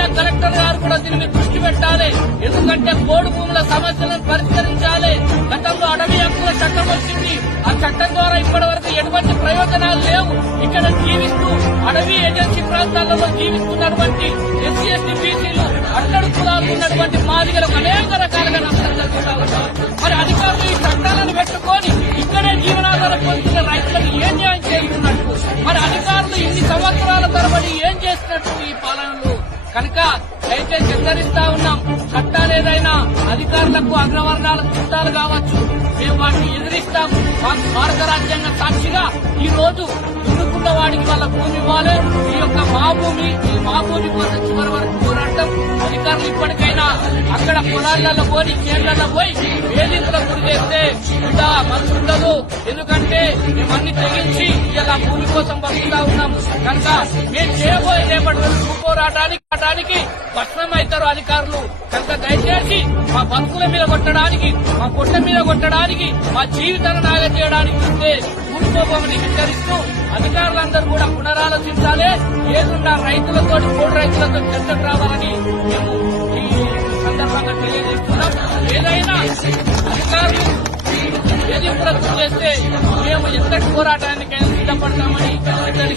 ఇప్పటికైనా కలెక్టర్ గారు కూడా దీని మీద దృష్టి పెట్టాలి. ఎందుకంటే పోడు భూముల సమస్యలను పరిష్కరించాలి. గతంలో అడవి హక్కుల చట్టం వచ్చింది. ఆ చట్టం ద్వారా ఇప్పటి వరకు ఎటువంటి ప్రయోజనాలు లేవు. ఇక్కడ జీవిస్తూ అడవి ఏజెన్సీ ప్రాంతాలలో జీవిస్తున్నటువంటి ఎస్సీ ఎస్టీ బీసీలు అట్టడు కులాలు ఉన్నటువంటి మాదిగలకు అనేక రకాలుగా నష్టం జరుగుతా ఉన్నారు. మరి అధికారులు ఈ చట్టాలను పెట్టుకొని ఇక్కడే జీవనాధారం పొందుతున్న రైతులకు ఏం న్యాయం చేస్తున్నట్టు, మరి అధికారులు ఇన్ని సంవత్సరాల తరబడి ఏం చేసినట్టు ఈ పాలనలో కనుక దయచేసి హెచ్చరిస్తా ఉన్నాం. చట్టాలు ఏదైనా అధికారులకు అగ్రవర్ణాల చుట్టాలు కావచ్చు, మేము వాటిని ఎదిరిస్తాం. భారత రాజ్యాంగ సాక్షిగా ఈ రోజు దున్నుకున్న వాడికి వాళ్ళ భూమి ఇవ్వాలి. ఈ యొక్క మా భూమి కోసం చివరి వరకు పోరాటం. అధికారులు ఇప్పటికైనా అక్కడ పొలాలలో పోయి చేళ్లలో పోయి వేధింపులకు గురి చేస్తే ఇంకా మంచి ఉండదు. ఎందుకంటే మేమన్నీ తెగించి ఇలా భూమి కోసం బతుకుతా ఉన్నాం. కనుక మేము చేయబోయే రేపటి వరకు పోరాటానికి భస్మం అవుతారు అధికారులు. కనుక దయచేసి మా బతుకుల మీద కొట్టడానికి, మా పొట్ట మీద కొట్టడానికి, మా జీవితాలను నాగ చేయడానికి చూస్తే ఊరుకోబోమని హెచ్చరిస్తూ అధికారులందరూ కూడా పునరాలోచించాలి. ఏదున్నా రైతులతో పోడు రైతులతో చర్చకు రావాలని మేము ఈ సందర్భంగా తెలియజేస్తున్నాం. ఏదైనా అధికారులు వేధింపులకు చేస్తే మేము ఎంతటి పోరాటానికైనా సిద్ధపడతామని హెచ్చరిస్తాం.